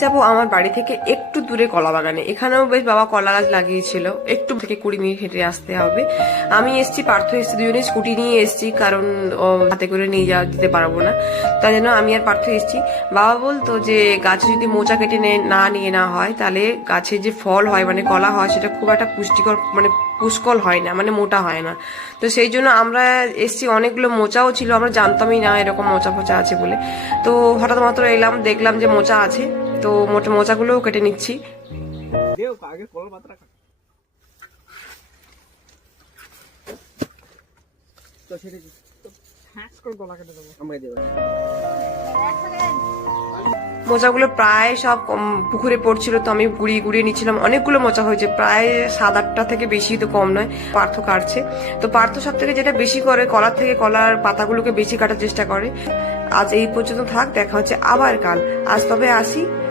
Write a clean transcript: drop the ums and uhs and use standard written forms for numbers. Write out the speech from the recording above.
যাবো আমার বাড়ি থেকে একটু দূরে কলা বাগানে। এখানেও বেশ বাবা কলা গাছ লাগিয়েছিল, একটু থেকে 20 মিনিট হেঁটে আসতে হবে। আমি এসছি, পার্থ এসছি, দুজনে স্কুটি নিয়ে এসছি, কারণ হাতে করে নিয়ে যেতে পারবো না, তাই জন্য আমি আর পার্থ এসছি। বাবা বলতো যে গাছে যদি মোচা কেটে নিয়ে না হয়, তাহলে গাছে যে ফল হয় মানে কলা হয় সেটা খুব একটা পুষ্টিকর মানে পুষ্কল হয় না, মানে মোটা হয় না। তো সেই জন্য আমরা এসছি, অনেকগুলো মোচাও ছিল, আমরা জানতামই না এরকম মোচা ফোচা আছে বলে। তো হঠাৎ মাত্র এলাম, দেখলাম যে মোচা আছে, তো মোচাগুলোও কেটে নিচ্ছি। মোচাগুলো প্রায় সব পুকুরে পড়ছিল, তো আমি গুড়িয়ে গুড়িয়ে নিচ্ছিলাম। অনেকগুলো মোচা হয়েছে, প্রায় 7-8টা থেকে বেশি, তো কম নয়। পার্থ কাটছে, তো পার্থ সব থেকে যেটা বেশি করে কলার থেকে কলার পাতাগুলোকে বেশি কাটার চেষ্টা করে। আজ এই পর্যন্ত থাক, দেখা হচ্ছে আবার কাল। আজ তবে আসি।